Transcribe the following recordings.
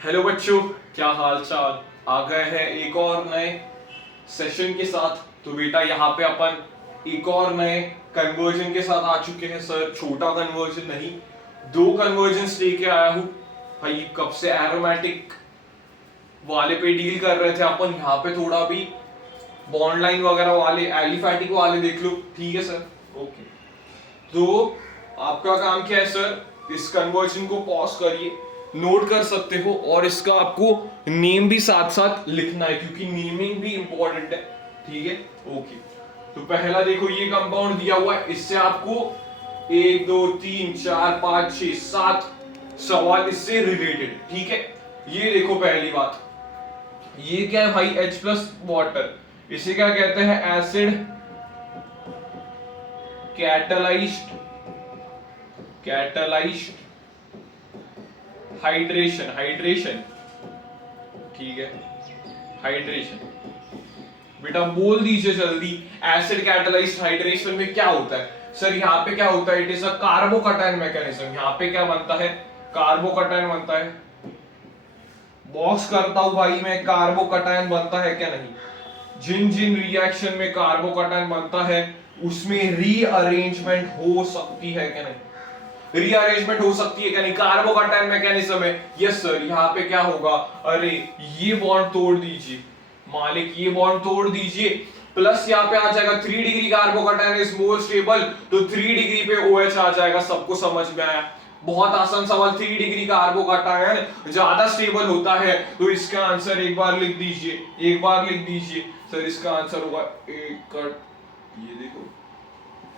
Hello बच्चों, क्या हाल चाल। आ गए हैं एक और नए सेशन के साथ। तो बेटा यहाँ पे अपन एक और नए कन्वर्जन के साथ आ चुके हैं। सर छोटा कन्वर्जन नहीं, दो कन्वर्जन लेके आया हूँ भाई। कब से एरोमेटिक वाले पे डील कर रहे थे अपन, यहाँ पे थोड़ा भी बॉन्ड लाइन वगैरह वाले एलिफैटिक वाले देख लो। ठीक है सर, ओके। तो आपका काम क्या है सर, इस कन्वर्जन को पॉज करिए, नोट कर सकते हो, और इसका आपको नेम भी साथ साथ लिखना है क्योंकि नेमिंग भी इंपॉर्टेंट है। ठीक है, ओके। तो पहला देखो, ये कंपाउंड दिया हुआ है, इससे आपको 1 2 3 4 5 6 7 सवाल इससे रिलेटेड। ठीक है, ये देखो पहली बात, ये क्या है भाई, H प्लस वाटर। इसे क्या कहते हैं, एसिड कैटलाइज्ड हाइड्रेशन। हाइड्रेशन, ठीक है, हाइड्रेशन। बेटा बोल दीजिए जल्दी, एसिड कैटलाइज्ड हाइड्रेशन में क्या होता है। सर यहाँ पे क्या होता है, it is a carbocation mechanism. यहाँ पे क्या बनता है, कार्बोकैटायन बनता है। बॉक्स करता हूं भाई मैं, कार्बोकैटायन बनता है क्या नहीं। जिन जिन रिएक्शन में कार्बोकैटायन बनता है उसमें रीअरेंजमेंट हो सकती है क्या नहीं, रीअरेंजमेंट हो सकती है क्या नहीं, कार्बोकैटायन मैकेनिज्म है। यस सर, यहाँ पे क्या होगा, अरे ये बॉन्ड तोड़ दीजिए मालिक, ये बॉन्ड तोड़ दीजिए, प्लस यहाँ पे आ जाएगा 3 degree carbocation is more stable, तो 3 डिग्री पे OH आ जाएगा। सबको समझ में आया, बहुत आसान सवाल। 3 डिग्री कार्बोकैटायन ज्यादा स्टेबल होता है, तो इसका आंसर एक बार लिख दीजिए, एक बार लिख दीजिए सर। इसका आंसर होगा एक कट, ये देखो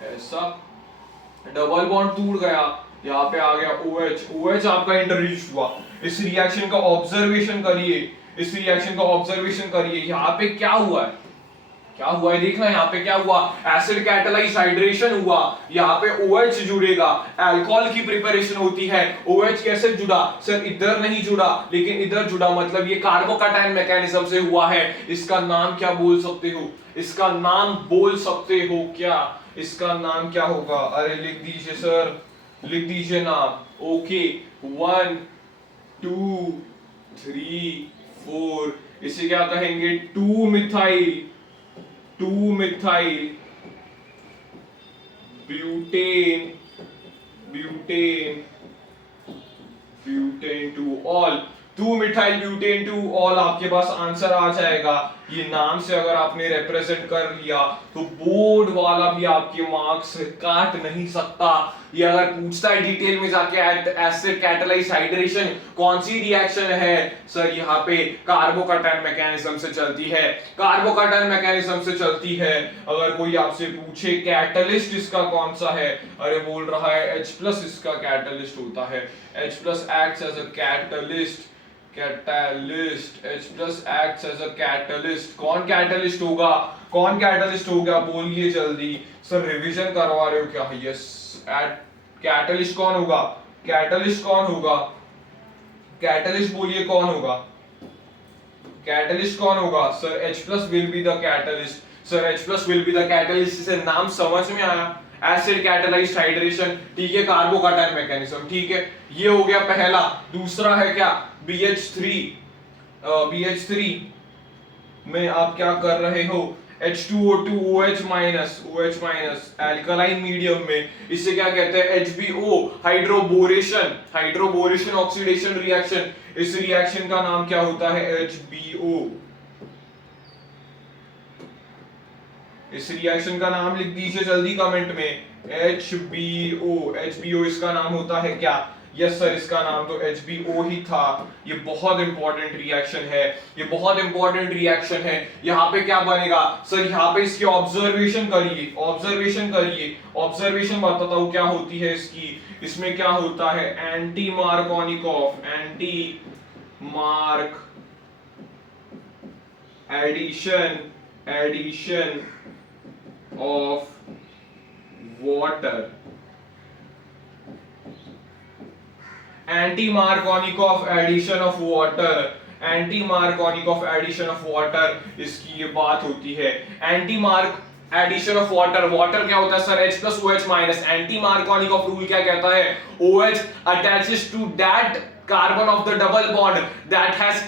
ऐसा, डबल बॉन्ड टूट गया, यहाँ पे आ गया OH। OH आपका इंट्रोड्यूस हुआ। इस रिएक्शन का ऑब्जर्वेशन करिए, इस रिएक्शन का ऑब्जर्वेशन करिए। यहाँ पे क्या हुआ है, क्या हुआ है देखना, यहाँ पे क्या हुआ, एसिड कैटलाइज्ड हाइड्रेशन हुआ। यहाँ पे OH जुड़ेगा, अल्कोहल की प्रिपरेशन होती है। OH कैसे जुड़ा सर, इधर नहीं जुड़ा लेकिन इधर जुड़ा, मतलब ये कार्बोकैटायन मैकेनिज्म से हुआ है। इसका नाम क्या बोल सकते हो, इसका नाम बोल सकते हो क्या, इसका नाम क्या होगा, अरे लिख दीजिए सर, लिख दीजिए नाम। ओके, 1 2 3 4, इसे क्या कहेंगे, 2 methyl butane, butane butane 2 all, 2 methyl butane 2 all. आपके पास आंसर आ जाएगा। ये नाम से अगर आपने रिप्रेजेंट कर लिया तो बोर्ड वाला भी आपके मार्क्स काट नहीं सकता। ये अगर पूछता है डिटेल में जाके, एसिड कैटलाइज्ड हाइड्रेशन कौन सी रिएक्शन है, सर यहाँ पे कार्बोकैटायन मैकेनिज्म से चलती है, कार्बोकैटायन मैकेनिज्म से चलती है। अगर कोई आपसे पूछे कैटलिस्ट इसका कौन सा है, अरे बोल रहा है H प्लस इसका कैटलिस्ट होता है। H plus acts as a catalyst, catalyst, H plus acts as a catalyst. कौन कैटलिस्ट होगा, कौन कैटलिस्ट होगा, बोलिए जल्दी सर, रिवीजन करवा रहे हो क्या। यस, कैटलिस्ट कौन होगा, कैटलिस्ट कौन होगा, कैटलिस्ट बोलिए कौन होगा, कैटलिस्ट कौन होगा sir, H plus will be the catalyst. Sir H plus will be the catalyst से नाम समझ में आया, एसिड कैटलाइज्ड हाइड्रेशन। ठीक है, कार्बोकैटायन मैकेनिज्म। ठीक है, ये हो गया पहला। दूसरा है क्या, BH3। BH3 में आप क्या कर रहे हो, H2O2 OH minus alkaline medium में, इसे क्या कहते हैं, HBO, hydroboration, hydroboration oxidation reaction. इस रिएक्शन का नाम क्या होता है, HBO। इस रिएक्शन का नाम लिख दीजिए जल्दी कमेंट में, HBO। HBO इसका नाम होता है क्या, यस सर, इसका नाम तो HBO ही था। ये बहुत इंपॉर्टेंट रिएक्शन है, ये बहुत इंपॉर्टेंट रिएक्शन है। यहाँ पे क्या बनेगा सर, यहाँ पे इसकी ऑब्जर्वेशन करिए, ऑब्जर्वेशन करिए, ऑब्जर्वेशन बताता हूँ क्या होती है इसकी। इसमें क्या होता है, anti Markovnikov, anti Mark addition, addition of water, anti-Markovnikov addition of water, anti-Markovnikov addition of water, इसकी ये बात होती है। Anti Mark addition of water, water क्या होता है sir, H plus OH minus. Anti Markovnikov rule क्या कहता है, OH attaches to that carbon of the double bond that has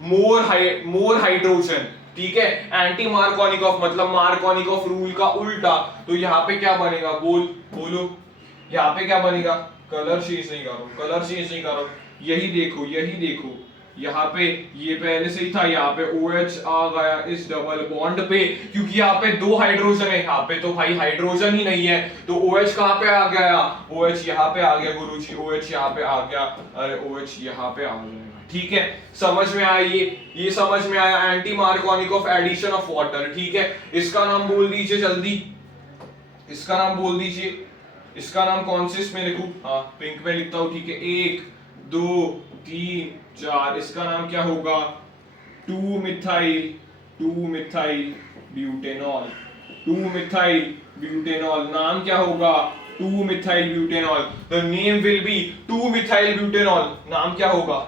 more hydrogen, ठीक है। एंटी मार्कोनिकॉफ मतलब मार्कोनिकॉफ रूल का उल्टा, तो यहाँ पे क्या बनेगा, बोलो यहाँ पे क्या बनेगा, कलर चेंज नहीं करो, यही देखो यहाँ पे ये पहले से ही था, यहाँ पे OH आ गया इस डबल बॉन्ड पे, क्योंकि यहाँ पे 2 हाइड्रोजन है, यहाँ पे तो भाई हाइड्रोजन ही नहीं है, तो OH कहाँ पे आ गया, OH यहाँ पे आ गया गुरुजी, OH यहाँ पे आ गया, अरे OH यहाँ पे आ जाएगा, ठीक है। समझ में आया ये समझ में आया, anti Markovnikov addition of water, ठीक है। इसका नाम बोल दीजिए जल्दी, इसका नाम बोल दीजिए, इसका नाम कौन से इसमें लिखूं, हाँ पिंक में लिखता हूं, ठीक है। 1 2 3 4, इसका नाम क्या होगा, 2 मिथाइल ब्यूटेनॉल, 2 मिथाइल ब्यूटेनॉल, नाम क्या होगा, 2 methyl butanol, the name will be 2 methyl butanol, नाम क्या होगा,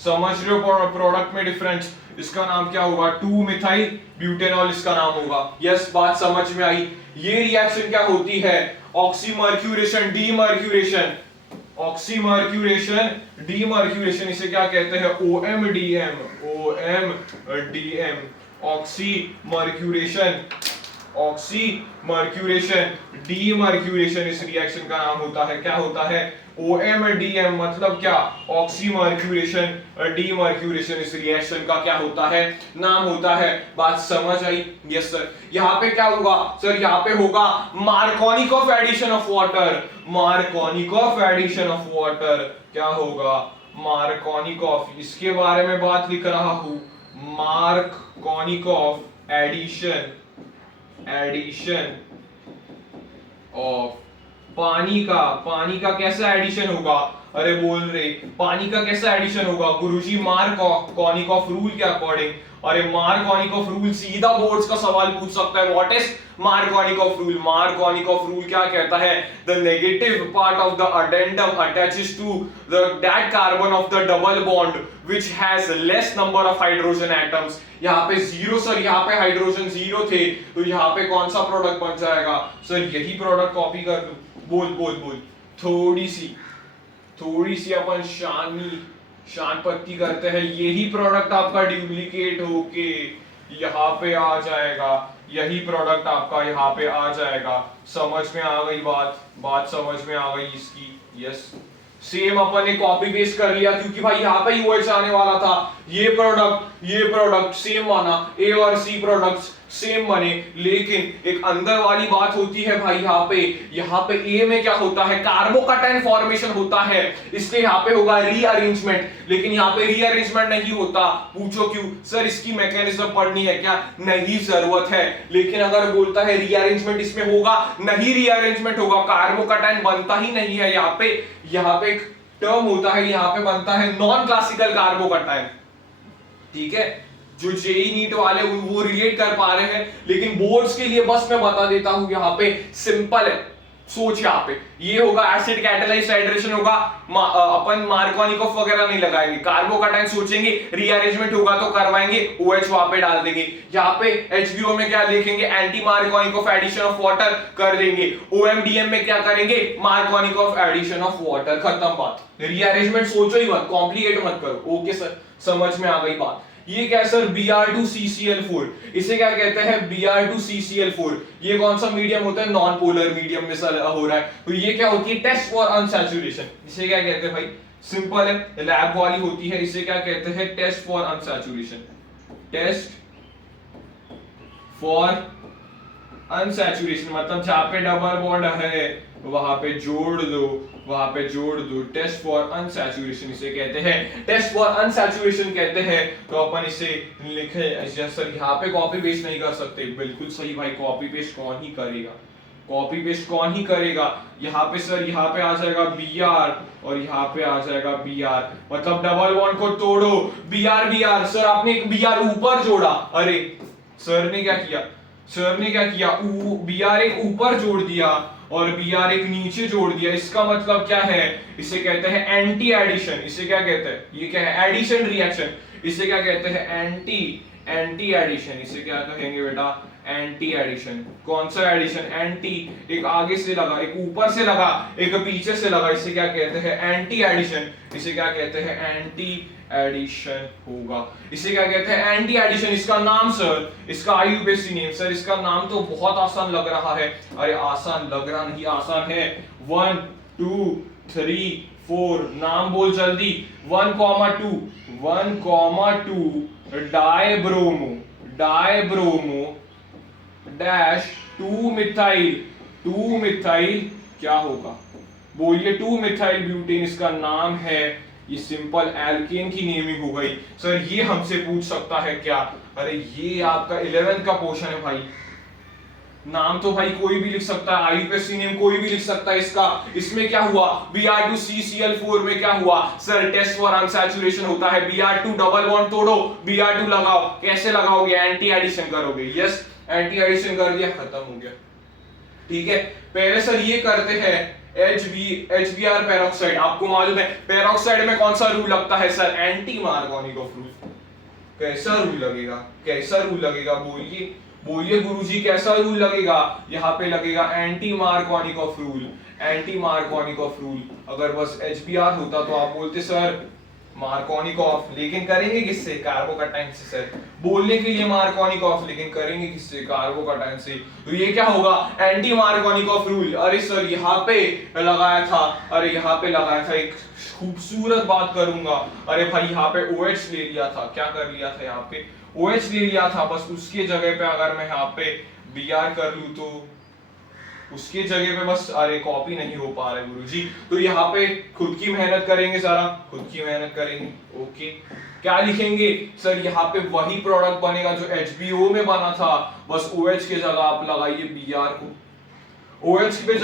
समझ रहे हो प्रोडक्ट में डिफरेंस, इसका नाम क्या होगा, 2 मिथाइल ब्यूटेनॉल इसका नाम होगा। यस, बात समझ में आई। ये रिएक्शन क्या होती है, ऑक्सीमर्क्यूरेशन डीमर्क्यूरेशन, डीमर्क्यूरेशन, इसे क्या कहते हैं, OMDM, ऑक्सीमर्क्यूरेशन डीमर्क्यूरेशन, इस रिएक्शन का नाम होता है, क्या होता है, OMDM, मतलब क्या, ऑक्सीमर्क्यूरेशन डीमर्क्यूरेशन, इस रिएक्शन का क्या होता है, नाम होता है। बात समझ आई? Yes sir. यहाँ पे क्या होगा सर, यहाँ पे होगा मार्कोनिकॉफ एडिशन ऑफ वाटर, क्या होगा, मार्कोनिकॉफ, इसके बारे में बात लिख रहा हूं, मार्कोनिकॉफ एडिशन ऑफ पानी का कैसा एडिशन होगा, अरे बोल रहे पानी का कैसा एडिशन होगा गुरुजी, मार्कोनिकॉफ रूल के अकॉर्डिंग। अरे मार्कोनिकॉफ रूल सीधा बोर्ड्स का सवाल पूछ सकता है, what is Markovnikov rule, Markovnikov rule क्या कहता है, the negative part of the addendum attaches to that carbon of the double bond which has less number of hydrogen atoms. यहाँ पे 0 सर, यहाँ पे हाइड्रोजन 0 थे, तो यहाँ पे कौन सा प्रोडक्ट बन जाएगा सर, यही प्रोडक्ट कॉपी कर दूं, बोल थोड़ी सी अपन शान पत्ती करते हैं, यही प्रोडक्ट आपका डुप्लीकेट होके यहाँ पे आ जाएगा, यही प्रोडक्ट आपका यहाँ पे आ जाएगा। समझ में आ गई बात समझ में आ गई इसकी? यस, सेम अपन ने कॉपी पेस्ट कर लिया, क्योंकि भाई यहाँ पे OH आने वाला था, ये प्रोडक्ट सेम माना, A और C प्रोडक्ट्स सेम बने, लेकिन एक अंदर वाली बात होती है भाई, यहाँ पे A में क्या होता है, कार्बोकैटायन फॉर्मेशन होता है, इसलिए यहाँ पे होगा रीअरेंजमेंट, लेकिन यहाँ पे रीअरेंजमेंट नहीं होता। पूछो क्यों सर, इसकी मैकेनिज्म पढ़नी है क्या, नहीं जरूरत है, लेकिन अगर बोलता है रीअरेंजमेंट इसमें होगा, नहीं रीअरेंजमेंट होगा, कार्बोकैटायन बनता ही नहीं है। यहाँ पे एक टर्म होता है, यहाँ पे बनता है नॉन क्लासिकल कार्बोकैटायन, ठीक है, जो जेई नीट वाले वो रिलेट कर पा रहे हैं, लेकिन बोर्ड्स के लिए बस मैं बता देता हूं, यहाँ पे सिंपल है, सोच यहाँ पे ये होगा एसिड कैटालाइज्ड हाइड्रेशन होगा, अपन मार्कोनिकॉफ वगैरह नहीं लगाएंगे, कार्बोकैटायन सोचेंगे, रीअरेंजमेंट होगा तो करवाएंगे, OH वहां पे डाल देंगे, यहाँ पे HBO में क्या लिखेंगे, anti Markovnikov addition of water कर देंगे, OMDM में क्या करेंगे, मार्कोनिकॉफ एडिशन ऑफ वाटर, खत्म बात। रीअरेंजमेंट सोचो ही मत, कॉम्प्लिकेट मत करो। ओके सर, समझ में आ गई बात। ये क्या है सर, Br2CCl4, इसे क्या कहते हैं, Br2CCl4, ये कौन सा मीडियम होता है, नॉन पोलर मीडियम में सर हो रहा है, तो ये क्या होती है, टेस्ट फॉर अनसैचुरेशन, इसे क्या कहते हैं भाई, सिंपल है, लैब वाली होती है, इसे क्या कहते हैं, टेस्ट फॉर अनसैचुरेशन, मतलब जहां पे डबल बॉन्ड है वहां पे जोड़ दो, टेस्ट फॉर अनसैचुरेशन इसे कहते हैं, टेस्ट फॉर अनसैचुरेशन कहते हैं। तो अपन इसे लिखे, सर यहाँ पे कॉपी पेस्ट नहीं कर सकते, बिल्कुल सही भाई, कॉपी पेस्ट कौन ही करेगा, यहाँ पे सर, यहाँ पे आ जाएगा Br और यहाँ पे आ जाएगा Br, मतलब डबल बॉन्ड को तोड़ो, Br, सर आपने एक Br ऊपर जोड़ा, अरे सर ने क्या किया, Br एक ऊपर जोड़ दिया और Br एक नीचे जोड़ दिया, इसका मतलब क्या है, इसे कहते हैं एंटी एडिशन, इसे क्या कहते हैं, ये क्या है, एडिशन रिएक्शन, इसे क्या कहते हैं, एंटी एडिशन, इसे क्या कहेंगे बेटा, एंटी एडिशन। कौन सा एडिशन? एंटी, एक आगे से लगा, एक ऊपर से लगा, एक पीछे से लगा, इसे क्या कहते हैं? Anti addition. इसे क्या कहते हैं? एंटी एडिशन होगा। इसे क्या कहते हैं? Anti addition. इसका नाम सर, इसका आईयूपीएसी नेम सर, इसका नाम तो बहुत आसान लग रहा है। अरे आसान लग रहा नहीं, आसान है। 1 2 3 4 नाम बोल जल्दी। 1,2 1,2 dibromo, dibromo dash 2 methyl, 2 methyl क्या होगा? बोलिए। 2 मिथाइल ब्यूटेन इसका नाम है। ये सिंपल एल्केन की नेमिंग हो गई। सर ये हमसे पूछ सकता है क्या? अरे ये आपका 11th का क्वेश्चन है भाई। नाम तो भाई कोई भी लिख सकता है, आईयूपीएसी नेम कोई भी लिख सकता है इसका। इसमें क्या हुआ? Br2CCl4 में क्या हुआ? सर टेस्ट फॉर अनसैचुरेशन होता है। Br2 डबल बॉन्ड तोड़ो, Br2 लगाओ। कैसे लगाओगे? एंटी एडिशन करोगे। यस, एंटी एडिशन कर दिया, खत्म हो गया। ठीक है, पहले सर ये करते हैं HBr पेरोक्साइड। आपको मालूम है पेरोक्साइड में कौन सा रूल लगता है सर? Anti Markovnikov rule. कैसा रूल लगेगा? कैसा रूल लगेगा? बोलिए बोलिए गुरुजी, कैसा रूल लगेगा? यहाँ पे लगेगा anti Markovnikov rule. Anti Markovnikov rule. अगर बस HBr होता तो आप बोलते सर मार्कोनिकॉफ, लेकिन करेंगे किससे? कार्बोकैटायन से सर। बोलने के लिए मार्कोनिकॉफ, लेकिन करेंगे किससे? कार्बोकैटायन से। तो ये क्या होगा? Anti Markovnikov rule. अरे सर यहाँ पे लगाया था, अरे यहाँ पे लगाया था। एक खूबसूरत बात करूंगा। अरे भाई यहाँ पे OH ले लिया था। क्या कर लिया था? यहाँ पे OH ले लिया था। बस उसके जगह पे अगर मैं यहाँ पे Br कर लूं तो उसके जगह पे बस, अरे कॉपी नहीं हो पा रहा है गुरुजी। तो यहाँ पे खुद की मेहनत करेंगे, सारा खुद की मेहनत करेंगे। ओके, क्या लिखेंगे सर? यहाँ पे वही प्रोडक्ट बनेगा जो HBO में बना था, बस OH के जगह आप लगाइए Br को। OH पे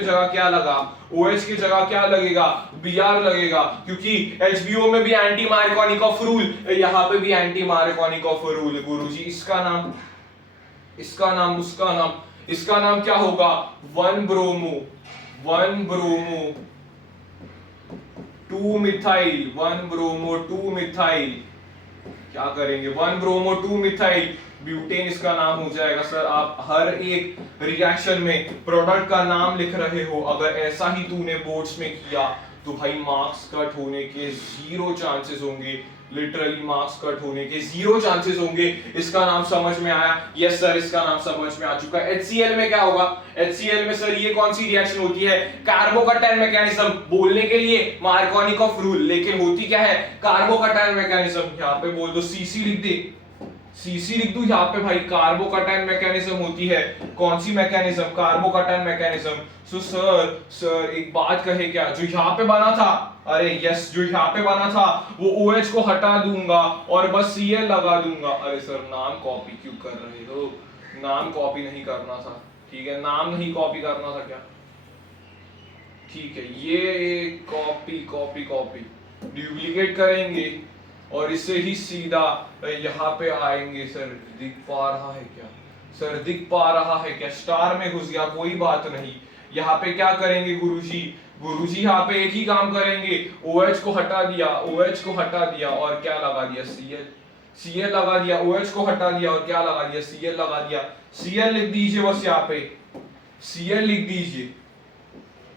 जगह क्या लगा? OH की जगह क्या लगेगा? Br लगेगा, क्योंकि HBO में भी एंटी मार्कोनिकॉफ रूल, यहाँ पे भी एंटी मार्कोनिकॉफ रूल। गुरुजी इसका नाम, इसका नाम, उसका नाम, इसका नाम क्या होगा? 1 ब्रोमो 2 मिथाइल, 1 ब्रोमो 2 मिथाइल। क्या करेंगे? 1 ब्रोमो 2 मिथाइल ब्यूटेन इसका नाम हो जाएगा। सर आप हर एक रिएक्शन में प्रोडक्ट का नाम लिख रहे हो, अगर ऐसा ही तूने बोर्ड्स में किया तो भाई मार्क्स कट होने के 0 चांसेस होंगे। लिटरली मार्क्स कट होने के 0 चांसेस होंगे। इसका नाम समझ में आया? यस सर, इसका नाम समझ में आ चुका है। HCl में क्या होगा? HCl में सर ये कौन सी रिएक्शन होती है? Carbocation mechanism. बोलने के लिए मार्कोनिकॉफ रूल, लेकिन होती क्या है? Carbocation mechanism. यहाँ पे बोल दो CC लिख दे, CC लिख दूं यहाँ पे भाई। कार्बोकैटायन मैकेनिज्म होती है। कौन सी mechanism? Carbocation mechanism. So sir एक बात कहे क्या? जो यहाँ पे बना था, अरे यस, जो यहाँ पे बना था वो OH को हटा दूंगा और बस Cl लगा दूंगा। अरे सर नाम कॉपी क्यों कर रहे हो? नाम कॉपी नहीं करना था, ठीक है, नाम नहीं कॉपी करना था क्या? ठीक है, ये कॉपी डुप्लीकेट करेंगे और इससे ही सीधा यहाँ पे आएंगे। सर दिख पा रहा है क्या? सर दिख पा रहा है क्या? स्टार में घुस गया, कोई बात नहीं। यहाँ पे क्या करेंगे गुरुजी? यहाँ पे एक ही काम करेंगे, OH को हटा दिया और क्या लगा दिया? Cl लगा दिया। OH को हटा दिया और क्या लगा दिया? Cl लगा दिया। Cl लिख दीजिए बस यहाँ पे, Cl लिख दीजिए।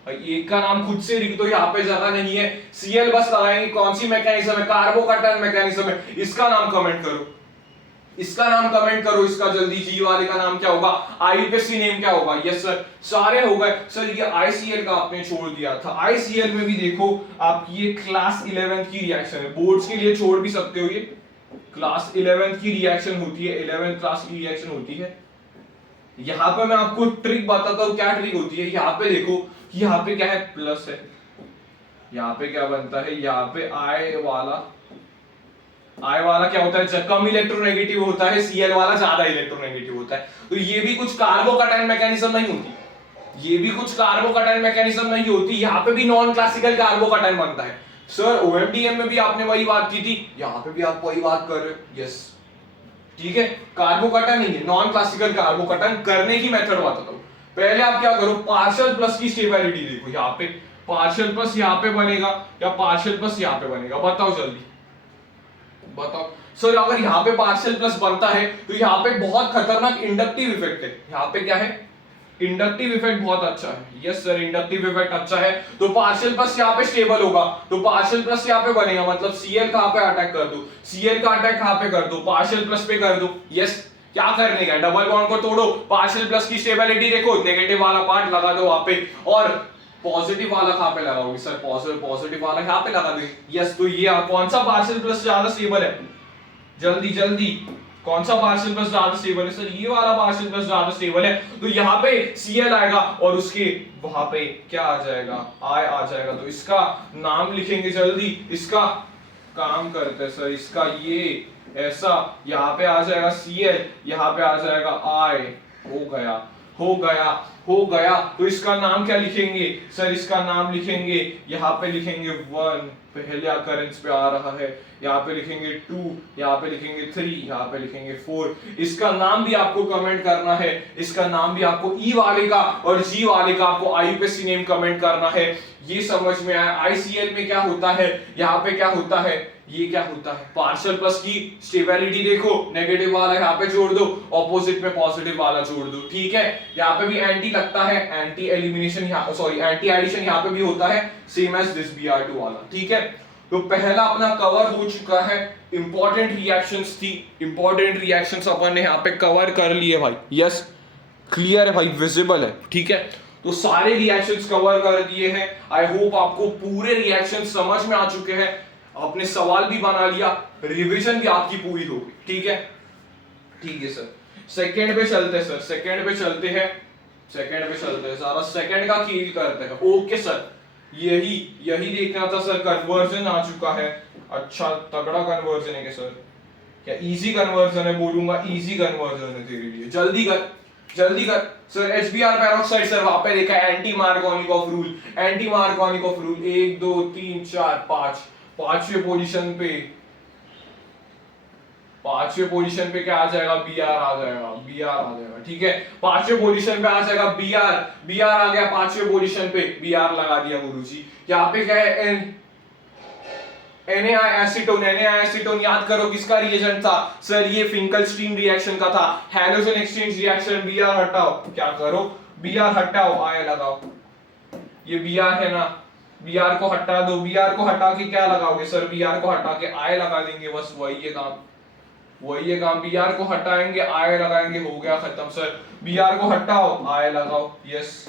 एक का नाम खुद से लिख दो, यहाँ पे जगह नहीं है। Cl बस लगाएंगे। कौन सी मैकेनिज्म है? कार्बोकैटायन मैकेनिज्म है। इसका नाम कमेंट करो, इसका नाम कमेंट करो, इसका जल्दी। G वाले का नाम क्या होगा? आईयूपीएसी नेम क्या होगा? यस सर, सारे हो गए। सर ये ICl का आपने छोड़ दिया था। ICl में भी देखो आपकी ये क्लास 11th की रिएक्शन है। बोर्ड्स के लिए छोड़ भी सकते हो, ये क्लास 11th की रिएक्शन होती है, 11th क्लास की रिएक्शन होती है। यहाँ पे मैं आपको ट्रिक बताता हूँ, क्या ट्रिक होती है। यहाँ पे देखो, यहाँ पे क्या है? प्लस है। यहाँ पे क्या बनता है? यहाँ पे I वाला क्या होता है? जब कम इलेक्ट्रोनेगेटिव होता है, Cl वाला ज्यादा इलेक्ट्रोनेगेटिव होता है। तो ये भी कुछ कार्बोकैटायन मैकेनिज्म नहीं होती, यहाँ पे भी नॉन क्लासिकल कार्बोकैटायन बनता है। सर OMDM में भी आपने वही बात की थी, यहाँ पे भी आप वही बात कर रहे हो। यस ठीक है, कार्बोकैटायन नहीं है, नॉन क्लासिकल कार्बोकैटायन। करने की मेथड बताता हूँ। पहले आप क्या करो, पार्शियल प्लस की स्टेबिलिटी देखो। यहाँ पे पार्शियल प्लस यहाँ पे बनेगा या पार्शियल प्लस यहाँ पे बनेगा? बताओ जल्दी बताओ। सर अगर यहाँ पे पार्शियल प्लस बनता है तो यहाँ पे बहुत खतरनाक इंडक्टिव इफेक्ट है। यहाँ पे क्या है, इंडक्टिव इफेक्ट बहुत अच्छा है। यस सर, इंडक्टिव इफेक्ट अच्छा है, तो पार्शियल प्लस यहाँ पे स्टेबल होगा, तो पार्शियल प्लस यहाँ पे बनेगा, मतलब Cl कहाँ पे अटैक कर दो, Cl का अटैक कहाँ पे कर दो, पार्शियल प्लस पे कर दो। यस, क्या करने का, डबल बॉन्ड को तोड़ो, पार्शियल प्लस की स्टेबिलिटी देखो, नेगेटिव वाला पार्ट लगा दो वहां पे, और पॉजिटिव वाला कहां पे लगाओगे सर, पॉजिटिव वाला यहां पे लगा देंगे। यस, तो ये कौन सा पार्शियल प्लस ज्यादा स्टेबल है, जल्दी जल्दी कौन सा पार्शियल प्लस ज्यादा स्टेबल है सर, ये वाला पार्शियल प्लस ज्यादा स्टेबल है, तो यहाँ पे Cl आएगा और उसके वहां पे क्या आ जाएगा, I आ जाएगा, तो इसका नाम लिखेंगे जल्दी, इसका काम करते हैं सर, इसका ये ऐसा यहाँ पे आ जाएगा Cl, यहाँ पे आ जाएगा I, हो गया हो गया हो गया। तो इसका नाम क्या लिखेंगे सर, इसका नाम लिखेंगे, यहाँ पे लिखेंगे 1, पहले अकरेंस पे आ रहा है, यहाँ पे लिखेंगे 2, यहाँ पे लिखेंगे 3, यहाँ पे लिखेंगे 4। इसका नाम भी आपको कमेंट करना है, इसका नाम भी आपको ई वाले का और जी वाले का आपको आई पे सी नेम कमेंट करना है। ये समझ में आया, ICl में क्या होता है, यहाँ पे क्या होता है, ये क्या होता है, पार्शियल प्लस की स्टेबिलिटी देखो, नेगेटिव वाला यहाँ पे जोड़ दो, ऑपोजिट में पॉजिटिव वाला जोड़ दो, ठीक है। यहाँ पे भी एंटी लगता है, एंटी एलिमिनेशन यहाँ, सॉरी एंटी एडिशन यहाँ पे भी होता है, सेम एज दिस Br2 वाला, ठीक है। तो पहला अपना कवर हो चुका है, इंपॉर्टेंट रिएक्शंस थी, इंपॉर्टेंट रिएक्शंस अपन ने यहाँ पे कवर कर लिए भाई। यस, क्लियर है भाई, विजिबल है, ठीक है। तो सारे रिएक्शंस कवर कर दिए हैं। आई होप आपको पूरे रिएक्शन समझ में आ चुके हैं, आपने सवाल भी बना लिया, रिवीजन भी आपकी पूरी होगी, ठीक है। ठीक है सर, सेकंड पे चलते हैं सर, सेकंड पे चलते हैं, सेकंड पे चलते हैं, सारा सेकंड का खेल करते हैं। ओके सर, यही देखना था सर, कन्वर्जन आ चुका है, अच्छा तगड़ा कन्वर्जन है क्या सर, क्या इजी कन्वर्जन है, बोलूंगा इजी कन्वर्जन है तेरे लिए, जल्दी कर जल्दी कर सर। HBr पेरोक्साइड सर वहां पे देखा, anti Markovnikov rule, anti Markovnikov rule 1 2 3 4 5, पांचवे पोजीशन पे, पांचवे पोजीशन पे क्या आ जाएगा, Br आ जाएगा, Br आ जाएगा, ठीक है। पांचवे पोजीशन पे आ जाएगा Br आ गया पांचवे पोजीशन पे, Br लगा दिया गुरुजी। यहाँ पे क्या है, NaI एसीटोन याद करो किसका रिएजेंट था सर, ये फिंकलस्टीन रिएक्शन का था, हैलोजन एक्सचेंज रिएक्शन। Br हटाओ, क्या करो, Br हटाओ, I लगाओ, ये Br है ना, Br को हटा दो, Br को हटा के क्या लगाओगे सर, Br को हटा के I लगा देंगे, बस वही है काम, वही है काम। Br को हटाएंगे, I लगाएंगे, हो गया खत्म सर। Br को हटाओ, I लगाओ, यस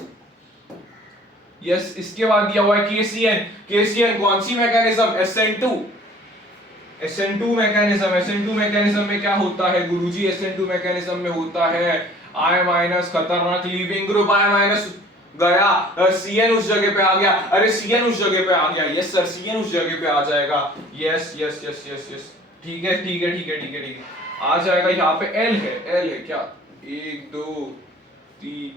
यस। इसके बाद दिया हुआ है KCN कौन सी मैकेनिज्म, SN2 मैकेनिज्म में क्या होता है गुरुजी, SN2 मैकेनिज्म में होता है I- खतरनाक लीविंग ग्रुप, I- गया, Cn उस जगह पे आ गया, अरे Cn उस जगह पे आ गया, यस सर Cn उस जगह पे आ जाएगा, yes yes yes yes yes, ठीक है ठीक है ठीक है ठीक है ठीक है, आ जाएगा। यहाँ पे L है क्या, 1 2 3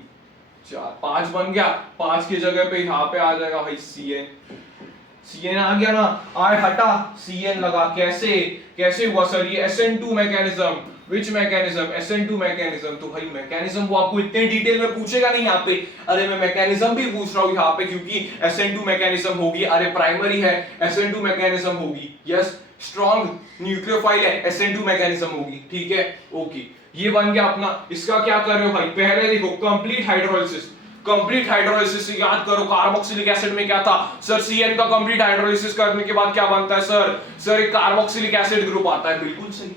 4 5 बन गया, 5 की जगह पे यहाँ पे आ जाएगा भाई Cn आ गया ना, I हटा Cn लगा, कैसे हुआ सर, ये SN2 mechanism, which mechanism, SN2 mechanism. तो भाई मैकेनिज्म वो आपको इतने डिटेल में पूछेगा नहीं यहाँ पे, अरे मैं मैकेनिज्म भी पूछ रहा हूँ यहाँ पे, क्योंकि SN2 मैकेनिज्म होगी, अरे प्राइमरी है SN2 मैकेनिज्म होगी, यस स्ट्रॉन्ग न्यूक्लियोफाइल है SN2 मैकेनिज्म होगी, ठीक है ओके। ये बन गया अपना, इसका क्या कर रहे हो भाई, पहले देखो कंप्लीट हाइड्रोलाइसिस से याद करो, कार्बोक्सिलिक एसिड में क्या था सर, Cn का कंप्लीट हाइड्रोलाइसिस करने के बाद क्या बनता है सर एक कार्बोक्सिलिक एसिड ग्रुप आता है, बिल्कुल सही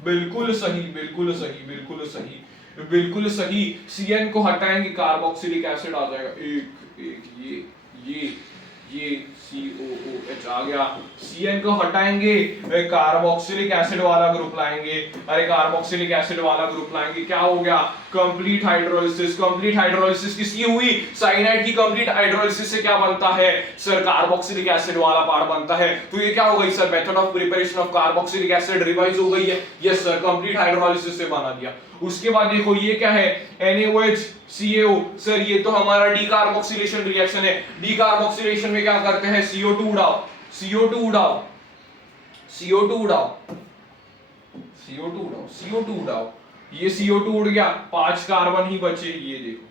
बिल्कुल सही बिल्कुल सही बिल्कुल सही बिल्कुल सही। Cn को हटाएंगे, कार्बोक्सिलिक एसिड आ जाएगा, एक ये COOH आ गया। Cn को हटाएंगे, कार्बोक्सिलिक एसिड वाला ग्रुप लाएंगे, अरे कार्बोक्सिलिक एसिड वाला ग्रुप लाएंगे, क्या हो गया, कंप्लीट हाइड्रोलाइसिस किसकी हुई, साइनाइड की कंप्लीट हाइड्रोलाइसिस से क्या बनता है सर, कार्बोक्सिलिक एसिड वाला पार्ट बनता है। तो ये क्या हो गई sir, method of preparation of carboxylic acid revise हो गई है, यस सर कंप्लीट हाइड्रोलाइसिस से बना दिया। उसके बाद देखो ये क्या है, NaOH CaO, सर ये तो हमारा डीकार्बोक्सिलेशन रिएक्शन है, डीकार्बोक्सिलेशन में क्या करते हैं, CO2 उड़ाओ, ये CO2 उड़ गया, 5 कार्बन ही बचे, ये देखो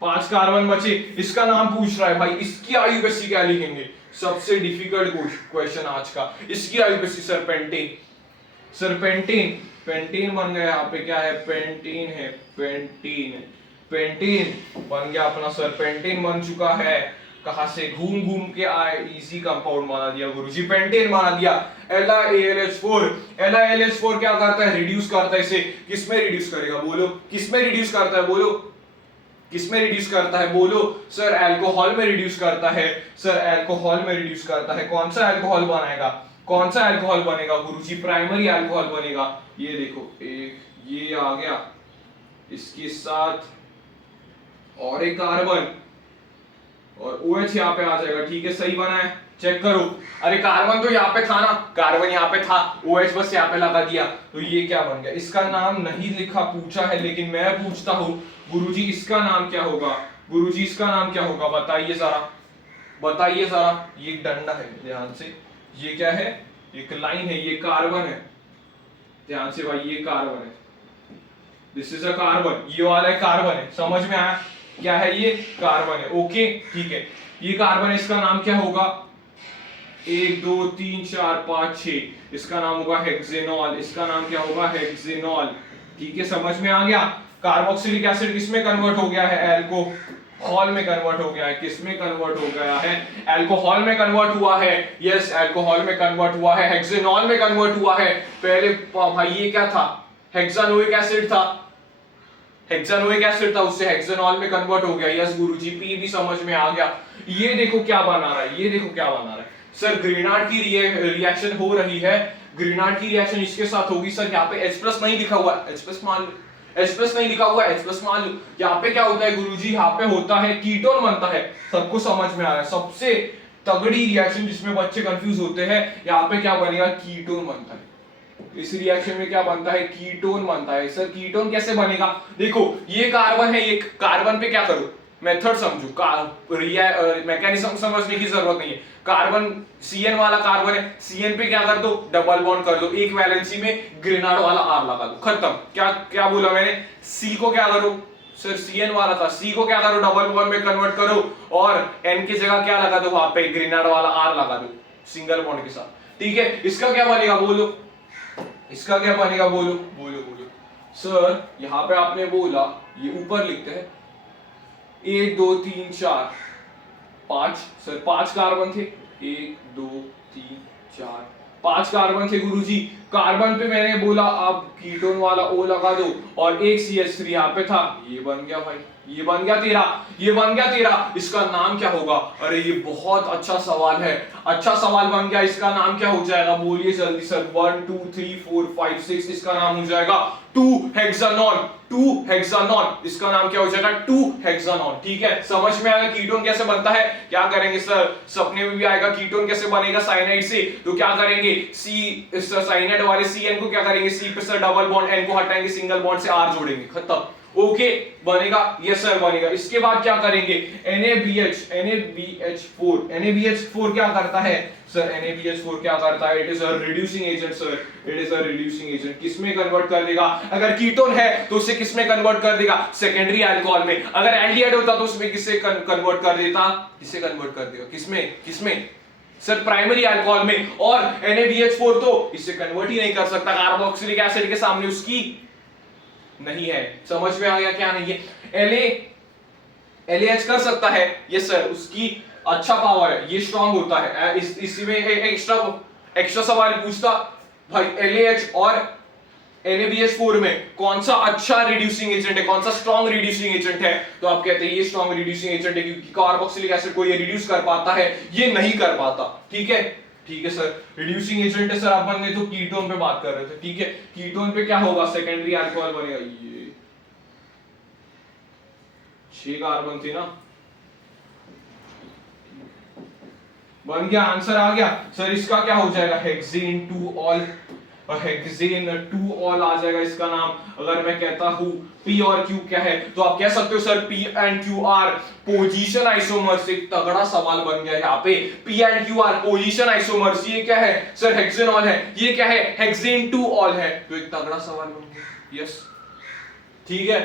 5 कार्बन बचे, इसका नाम पूछ रहा है भाई, इसकी आयुपेसी क्या लिखेंगे, सबसे डिफिकल्ट क्वेश्चन आज का, इसकी IUPAC sir pentane, sir pentene, pentene बन गया, यहाँ पे क्या है, पेंटीन है, पेंटीन, पेंटीन बन गया अपना सर, पेंटीन बन चुका है। कहां से, घूम घूम के आए, इजी कंपाउंड बना दिया गुरुजी, पेंटेन बना दिया। LiAlH4, LiAlH4 क्या करता है, रिड्यूस करता है इसे, किसमें रिड्यूस करेगा बोलो, किसमें रिड्यूस करता है बोलो, किसमें रिड्यूस करता है बोलो, सर अल्कोहल में रिड्यूस करता है, सर अल्कोहल में रिड्यूस करता है। कौन सा अल्कोहल बनाएगा, कौन सा अल्कोहल बनेगा गुरुजी, प्राइमरी अल्कोहल बनेगा। ये देखो एक ये आ गया, इसके साथ और एक कार्बन और OH यहाँ पे आ जाएगा, ठीक है सही बना है, चेक करो। अरे कार्बन तो यहाँ पे था ना, कार्बन यहाँ पे था, OH बस यहाँ पे लगा दिया, तो ये क्या बन गया। इसका नाम नहीं लिखा, पूछा है, लेकिन मैं पूछता हूँ गुरुजी इसका नाम क्या होगा, गुरुजी इसका नाम क्या होगा, बताइए जरा, बताइए जरा। ये डंडा है, ध्यान से, ये क्या है, एक लाइन है, ये कार्बन है, ध्यान से भाई, ये कार्बन है, दिस इज अ कार्बन, ये वाला कार्बन है, समझ में आया, क्या है ये, कार्बन है, ओके ठीक है। ये कार्बन है, इसका नाम क्या होगा, 1 2 3 4 5 6, इसका नाम होगा हेक्सेनॉल, इसका नाम क्या होगा, हेक्सेनॉल, ठीक है समझ में आ गया। कार्बोक्सिलिक एसिड किसमें कन्वर्ट हो गया है, अल्कोहल में कन्वर्ट हो गया है, किसमें कन्वर्ट हो गया है, अल्कोहल में कन्वर्ट हुआ है, यस अल्कोहल में कन्वर्ट हुआ है, हेक्सेनॉल में कन्वर्ट हुआ है। पहले भाई ये क्या था, हेक्सानोइक एसिड था, हेक्सानोइक एसिड था, उससे हेक्सेनॉल में कन्वर्ट हो गया, यस गुरुजी, पी भी समझ में आ गया। ये देखो क्या बना रहा है, ये देखो क्या बना रहा है सर, ग्रीनार्ड की रिएक्शन हो रही है, ग्रीनार्ड की रिएक्शन इसके साथ होगी सर, यहाँ पे H+ नहीं लिखा हुआ, H+ मान लो, H+ नहीं लिखा हुआ, H+ मान लो। यहाँ पे क्या होता है गुरुजी, यहाँ पे होता है कीटोन बनता है, सबको समझ में आ रहा है, सबसे तगड़ी रिएक्शन जिसमें बच्चे कंफ्यूज होते हैं, यहाँ पे क्या बनेगा, कीटोन बनता है। इस रिएक्शन में क्या बनता है, कीटोन बनता है। सर कीटोन कैसे बनेगा, देखो ये कार्बन है, ये कार्बन पे क्या करो, मेथड समझो, मैकेनिज्म समझने की जरूरत नहीं है। कार्बन CN वाला कार्बन है, CN पे क्या कर दो, डबल बॉन्ड कर दो, एक वैलेंसी में ग्रेनार्ड वाला R लगा दो, खत्म। क्या क्या बोला मैंने, C को क्या करो, सर CN वाला था, C को क्या करो, डबल बॉन्ड में कन्वर्ट करो, और N की जगह क्या लगा दो, वहां पे ग्रेनार्ड वाला R लगा दो सिंगल बॉन्ड के साथ, ठीक है। इसका क्या बनेगा बोलो, इसका क्या बनेगा बोलो, बोलो बोलो सर। यहां पे आपने बोला, ये ऊपर लिखते हैं 1 2 3 4 5, सर 5 कार्बन थे, 1 2 3 4 5 कार्बन थे गुरुजी। कार्बन पे मैंने बोला आप कीटोन वाला O लगा दो, और एक CH3 यहाँ पे था, ये बन गया भाई, ये बन गया तेरा, ये बन गया तेरा। इसका नाम क्या होगा, अरे ये बहुत अच्छा सवाल है, अच्छा सवाल बन गया। इसका नाम क्या हो जाएगा, बोलिए जल्दी सर, 1 2 3 4 5 6, इसका नाम हो जाएगा 2-हेक्सानॉल, 2-हेक्सानॉल, इसका नाम क्या हो जाएगा, 2-हेक्सानॉल, ठीक है। समझ में आएगा कीटोन कैसे बनता है, क्या करेंगे सर, सपने में भी आएगा कीटोन कैसे बनेगा साइनाइड से, तो क्या करेंगे, इस साइनाइड वाले CN को क्या करेंगे, C पे सर डबल बॉन्ड, N को हटाएंगे, सिंगल बॉन्ड से R जोड़ेंगे, खत्म, ओके बनेगा, यस सर बनेगा। इसके बाद क्या करेंगे, NaBH4, NaBH4 क्या करता है सर, NaBH4 क्या करता है, it is a reducing agent sir, it is a reducing agent. किसमें कन्वर्ट कर देगा, अगर कीटोन है तो उसे किसमें कन्वर्ट कर देगा, सेकेंडरी अल्कोहल में। अगर एल्डिहाइड होता तो उसमें किससे कन्वर्ट कर देता, किससे कन्वर्ट कर देगा, किसमें, किसमें सर, प्राइमरी अल्कोहल में। और NaBH4 तो इससे कन्वर्ट ही नहीं कर सकता, कार्बोक्सिलिक एसिड के सामने उसकी नहीं है। समझ में आ गया क्या नहीं है, LAH कर सकता है, यस सर, उसकी अच्छा पावर है, ये स्ट्रांग होता है। इसी में एक्स्ट्रा सवाल पूछता भाई, LAH और NaBH4 में कौन सा अच्छा रिड्यूसिंग एजेंट है, कौन सा स्ट्रांग रिड्यूसिंग एजेंट है, तो आप कहते हैं ये स्ट्रांग रिड्यूसिंग एजेंट है, क्योंकि कार्बोक्सिलिक एसिड को ये रिड्यूस कर पाता है, ये नहीं कर पाता, ठीक है, ठीक है सर। रिड्यूसिंग एजेंट है सर, अपन ने तो कीटोन पे बात कर रहे थे, ठीक है। कीटोन पे क्या होगा, सेकेंडरी अल्कोहल बनेगा, ये 6 कार्बन थे ना, बन गया, आंसर आ गया सर। इसका क्या हो जाएगा, हेक्सेन 2 ऑल, हेक्सेन 2 ऑल आ जाएगा इसका नाम। अगर मैं कहता हूं P और Q क्या है, तो आप कह सकते हो sir P and Q are position isomers. एक तगड़ा सवाल बन गया यहाँ पे, P and Q are position isomers. ये क्या है सर, हेक्सेनॉल है। ये क्या है, हेक्सेन 2 ऑल है। तो एक तगड़ा सवाल बन गया, यस ठीक है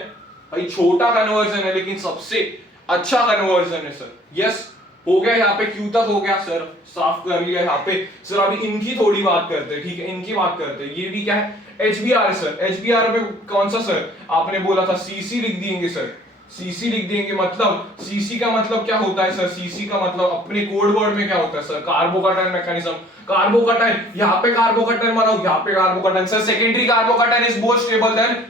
भाई। छोटा कन्वर्जन है लेकिन सबसे अच्छा कन्वर्जन है सर, यस हो गया यहाँ पे Q तक हो गया सर, साफ कर लिया यहाँ पे सर। अभी इनकी थोड़ी बात करते हैं, ठीक है, इनकी बात करते हैं। ये भी क्या है, HBr है सर। HBr में कौन सा सर आपने बोला था, CC लिख देंगे सर, CC लिख देंगे। मतलब CC का मतलब क्या होता है सर, CC का मतलब अपने कोड वर्ड में क्या होता है सर, कार्बोकैटायन मैकेनिज्म। कार्बोकैटायन, यहाँ पे कार्बोकैटायन बनाओ, यहाँ पे carbocation sir. Secondary carbocation is more stable then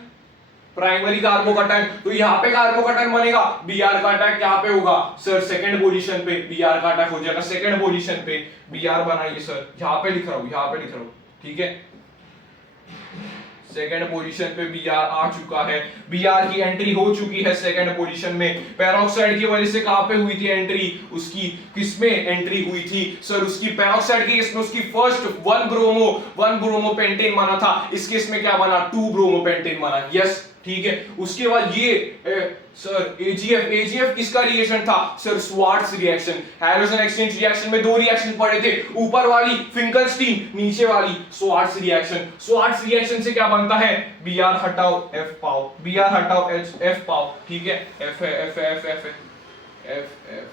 primary carbocation, तो यहाँ पे कार्बोकैटायन बनेगा, Br का अटैक यहाँ पे होगा सर, सेकंड पोजीशन पे Br का अटैक हो जाएगा, सेकंड पोजीशन पे Br बनाइए सर, यहाँ पे लिख रहा हूँ, यहाँ पे लिख रहा हूँ, ठीक है। सेकंड पोजीशन पे Br आ चुका है, Br की एंट्री हो चुकी है सेकंड पोजीशन में। पेरोक्साइड की वजह से कहां पे हुई थी एंट्री, उसकी किसमें एंट्री हुई थी सर, उसकी पेरोक्साइड की केस में उसकी फर्स्ट 1 ब्रोमो पेंटेन बना था, इस केस में क्या बना, 2 ब्रोमो पेंटेन बना, यस, ठीक है। उसके बाद ये सर AgF किसका रिएक्शन था sir, Swarts reaction. Hydrogen exchange reaction में 2 रिएक्शन पड़े थे, ऊपर वाली फिंकलस्टीन, नीचे वाली स्वार्ट्स रिएक्शन। स्वार्ट्स रिएक्शन से क्या बनता है, Br हटाओ F पाओ, Br हटाओ H F पाओ, ठीक है। F है, F है, F है, F है, F F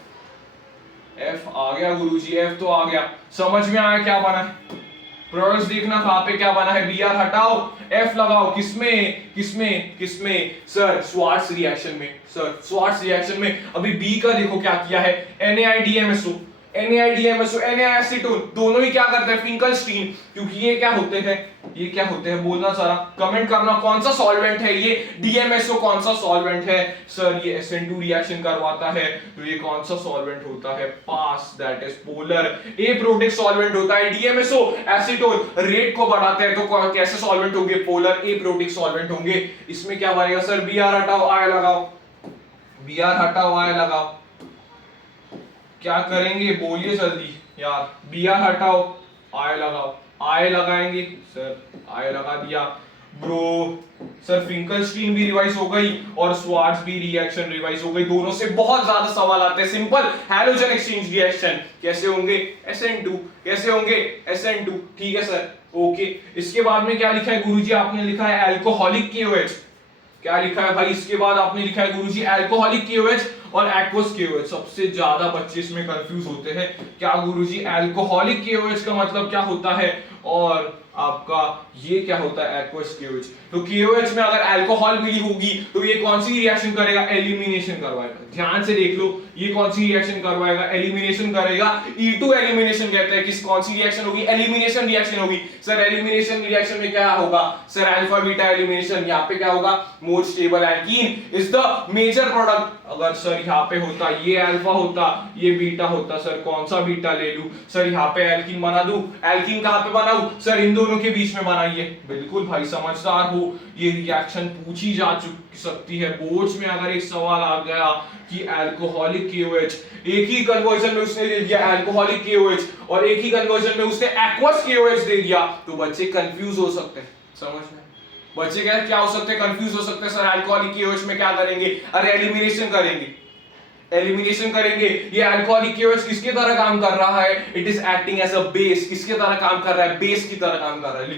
F आ गया गुरुजी, F तो आ गया, समझ में आया क्या बना है। प्रोडक्ट्स देखना कहां पे क्या बना है, Br हटाओ F लगाओ, किसमें किसमें किसमें सर, स्वार्ट्स रिएक्शन में सर, स्वार्ट्स रिएक्शन में। अभी B का देखो क्या किया है, NaIDMSO, NaIDMSO, NaAceton, दोनों ही क्या करते हैं, फिंकलस्टीन, क्योंकि ये क्या होते हैं, ये क्या होते हैं, बोलना सारा, कमेंट करना कौन सा सॉल्वेंट है ये, DMSO कौन सा सॉल्वेंट है सर, ये SN2 रिएक्शन करवाता है, तो ये कौन सा सॉल्वेंट होता है, पास, that is polar. Aprotic solvent होता है DMSO, एसीटोन रेट को बढ़ाते हैं, तो कैसे सॉल्वेंट होंगे, पोलर एप्रोटिक सॉल्वेंट होंगे। इसमें क्या बनेगा सर, Br हटाओ I लगाओ, Br हटाओ I लगाओ, क्या करेंगे बोलिए जल्दी यार, Br हटाओ I लगाओ, I लगाएंगे सर, I लगा दिया ब्रो सर। फिंकलस्टीन भी रिवाइज हो गई और स्वार्ट्स भी रिएक्शन रिवाइज हो गई, दोनों से बहुत ज्यादा सवाल आते हैं। सिंपल हाइड्रोजन एक्सचेंज रिएक्शन कैसे होंगे, SN2, कैसे होंगे SN2, ठीक है सर, ओके। इसके बाद में क्या लिखा है गुरुजी, आपने लिखा है अल्कोहलिक KOH, क्या लिखा है भाई, इसके बाद आपने लिखा है गुरुजी अल्कोहलिक KOH और एक्वस KOH। सबसे ज्यादा बच्चे इसमें कंफ्यूज होते हैं, क्या गुरुजी अल्कोहलिक KOH का मतलब क्या होता है और आपका ये क्या होता है एक्वस KOH। तो KOH में अगर अल्कोहल मिली होगी तो ये कौन सी रिएक्शन करेगा, एलिमिनेशन करवाएगा, ध्यान से देख लो, ये कौन सी रिएक्शन करवाएगा, एलिमिनेशन करेगा। E2 एलिमिनेशन कहते हैं, किस कौन सी रिएक्शन होगी, एलिमिनेशन रिएक्शन होगी सर। एलिमिनेशन रिएक्शन में क्या होगा सर, अल्फा बीटा एलिमिनेशन, यहाँ पे क्या होगा, more stable alkene is the major product. अगर सर यहाँ पे होता, ये अल्फा होता, ये बीटा होता, सर कौन सा बीटा ले लूं सर, यहाँ पे एल्कीन बना दूं, एल्कीन कहां पे बनाऊं सर, इन दोनों के बीच में बनाइए। बिल्कुल भाई समझदार हो, ये रिएक्शन पूछी जा सकती है बोर्ड्स में। अगर एक सवाल आ गया कि अल्कोहलिक KOH, एक ही कन्वर्जन में उसने दे दिया अल्कोहलिक KOH और एक ही कन्वर्जन में उसने एक्वस KOH दे दिया, तो बच्चे कंफ्यूज हो सकते हैं, समझ में, बच्चे क्या हो सकते हैं, कंफ्यूज हो सकते हैं सर। अल्कोहलिक KOH में क्या करेंगे, अरे एलिमिनेशन करेंगे, एलिमिनेशन करेंगे। ये अल्कोहलिक KOH किसके तरह काम कर रहा है, it is acting as a base, किसके तरह काम कर रहा है, बेस की तरह काम कर रहा है।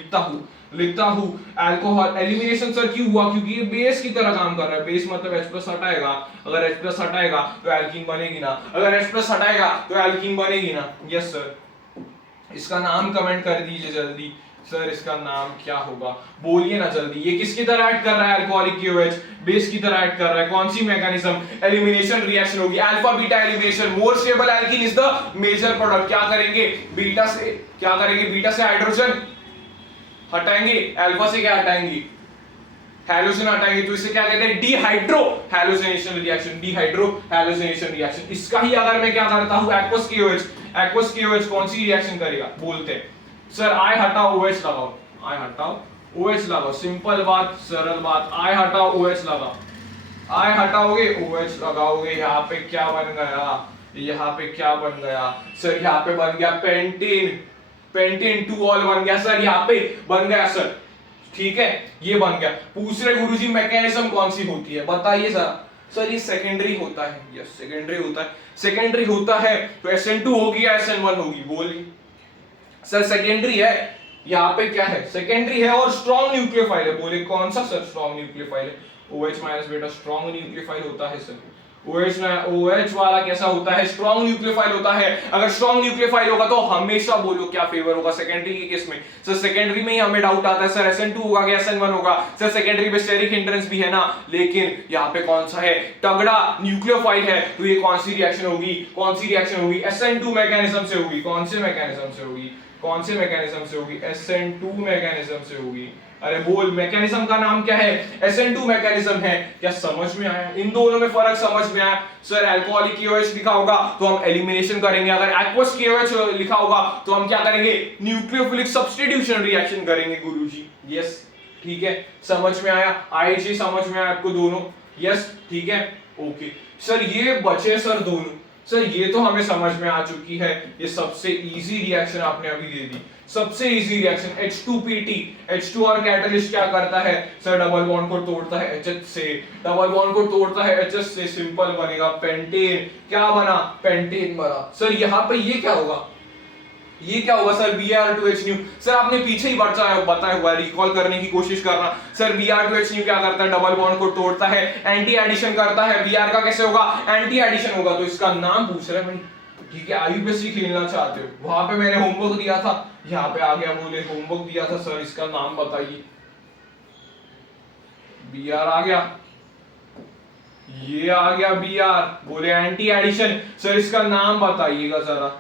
लिखता हूं अल्कोहल एलिमिनेशन सर क्यों हुआ, क्योंकि ये बेस की तरह काम कर रहा है। बेस मतलब H+ हटाएगा, अगर H+ हटाएगा तो एल्कीन बनेगी ना, अगर H+ हटाएगा तो एल्कीन बनेगी ना, यस सर। इसका नाम कमेंट कर दीजिए जल्दी सर, इसका नाम क्या होगा, बोलिए ना जल्दी। ये किसकी तरह एक्ट कर रहा है, अल्कोहलिक KOH बेस की तरह एक्ट कर रहा है। कौन सी मैकेनिज्म, एलिमिनेशन रिएक्शन होगी, alpha beta elimination. More stable alkene is the major product. क्या करेंगे, बीटा से क्या करेंगे, बीटा से हाइड्रोजन हटाएंगे, अल्फा से क्या हटाएंगे, हैलोजन हटाएंगे, तो इसे क्या कहते हैं, dehydro halogenation reaction, dehydro halogenation reaction. इसका ही अगर मैं क्या करता हूं, एक्वस KOH कौन सी रिएक्शन करेगा, बोलते हैं सर I हटाओ OH लगाओ, I हटाओ OH लगाओ, सिंपल बात, सरल बात, I हटाओ OH लगाओ, I हटाओगे OH लगाओगे, यहाँ पे क्या बन गया, यहाँ पे क्या बन गया सर, यहाँ पे बन गया पेंटेन 2 ऑल बन गया सर, यहाँ पे बन गया सर, ठीक है, ये बन गया। पूछ रहे गुरुजी मैकेनिज्म कौन सी होती है, बताइए सर ये सेकेंडरी होता है, यस सेकेंडरी होता है, सेकेंडरी होता है तो SN2 होगी या SN1 होगी, बोलिए सर। सेकेंडरी है, यहाँ पे क्या है, सेकेंडरी है और स्ट्रॉन्ग न्यूक्लियोफाइल है, बोले कौन सा सर, स्ट्रॉन्ग न्यूक्लियोफाइल है, OH- बेटा स्ट्रॉन्ग न्यूक्लियोफाइल होता है सर, OH ना OH वाला कैसा होता है, स्ट्रॉन्ग न्यूक्लियोफाइल होता है। अगर स्ट्रॉन्ग न्यूक्लियोफाइल होगा तो हमेशा बोलो क्या फेवर होगा सेकेंडरी के केस में। सर सेकेंडरी में ही हमें डाउट आता है सर SN2 होगा कि SN1 होगा। सर सेकेंडरी में स्टेरिक हिंड्रेंस भी है ना, लेकिन यहाँ पे कौन सा है, तगड़ा न्यूक्लियोफाइल है, तो ये कौन सी रिएक्शन होगी, कौन सी रिएक्शन होगी, SN2 मैकेनिज्म से होगी। कौन से मैकेनिज्म से होगी, कौन से मैकेनिज्म से होगी, SN2 मैकेनिज्म से होगी। अरे बोल, मैकेनिज्म का नाम क्या है, SN2 मैकेनिज्म है। क्या समझ में आया, इन दोनों में फर्क समझ में आया। सर अल्कोहलिक KOH लिखा होगा तो हम एलिमिनेशन करेंगे, अगर एक्वस KOH लिखा होगा तो हम क्या करेंगे, न्यूक्लियोफिलिक सब्स्टिट्यूशन रिएक्शन करेंगे गुरुजी। यस ठीक है, समझ में आया, IG समझ में आया आपको दोनों। यस ठीक है ओके। सर ये बचे सर दोनों, सर ये तो हमें समझ में आ चुकी है, ये सबसे इजी रिएक्शन आपने अभी दे दी, सबसे इजी रिएक्शन H2PT। H2 और कैटलिस्ट क्या करता है सर, डबल बॉन्ड को तोड़ता है HH से, डबल बॉन्ड को तोड़ता है HH से, सिंपल बनेगा पेंटेन। क्या बना, पेंटेन बना। सर यहाँ पे ये क्या होगा, ये क्या होगा सर, Br2H न्यू। सर आपने पीछे ही बताया हुआ है, रिकॉल करने की कोशिश करना। सर Br2H न्यू क्या करता है, डबल बॉन्ड को तोड़ता है, एंटी एडिशन करता है। Br का कैसे होगा, एंटी एडिशन होगा, तो इसका नाम पूछ रहे हैं। ठीक है IUPAC खेलना चाहते हो, वहां पे मैंने होमवर्क दिया था, यहाँ पे आ गया बोले होमवर्क दिया था सर, इसका नाम बताइए। Br आ गया, ये आ गया Br, बोले एंटी एडिशन। सर इसका नाम बताइएगा जरा।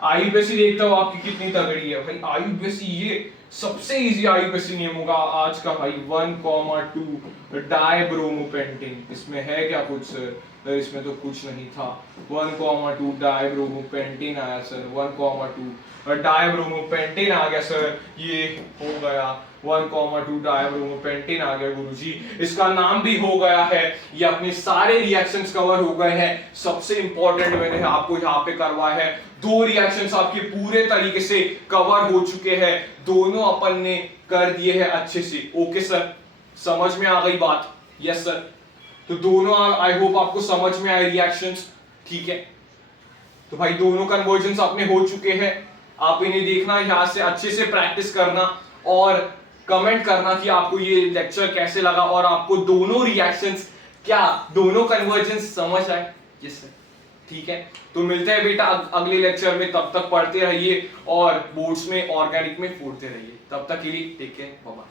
IUPAC देखता हूं आपकी कितनी तगड़ी है भाई। IUPAC ये सबसे इजी IUPAC नियम होगा आज का भाई, 1,2 डाइब्रोमोपेंटेन। इसमें है क्या कुछ सर, इसमें तो कुछ नहीं था। 1,2 डाइब्रोमोपेंटेन आया सर, 1,2 डाइब्रोमोपेंटेन आ गया सर, ये हो गया 1,2 डाइब्रोमोपेंटेन आ गया गुरुजी। इसका नाम भी हो गया है, ये अपने सारे रिएक्शंस कवर हो गए हैं। सबसे इंपॉर्टेंट मैंने आपको यहाँ पे करवाया है, दो रिएक्शंस आपके पूरे तरीके से कवर हो चुके हैं, दोनों अपन ने कर दिए हैं अच्छे से। ओके सर, समझ में आ गई बात। यस सर, तो दोनों आई होप आपको समझ में आए रिएक्शंस। ठीक है, तो भाई दोनों कन्वर्जन्स अपने हो चुके हैं, आप इन्हें देखना, यहाँ से अच्छे से प्रैक्टिस करना और कमेंट करना कि आपको ये लेक्चर कैसे लगा और आपको दोनों रिएक्शंस क्या, दोनों कन्वर्जन्स समझ आए। यस सर ठीक है, तो मिलते हैं बेटा अगले लेक्चर में, तब तक पढ़ते रहिए और बोर्ड्स में ऑर्गेनिक में फोड़ते रहिए। तब तक के लिए टेक केयर, बाय बाय।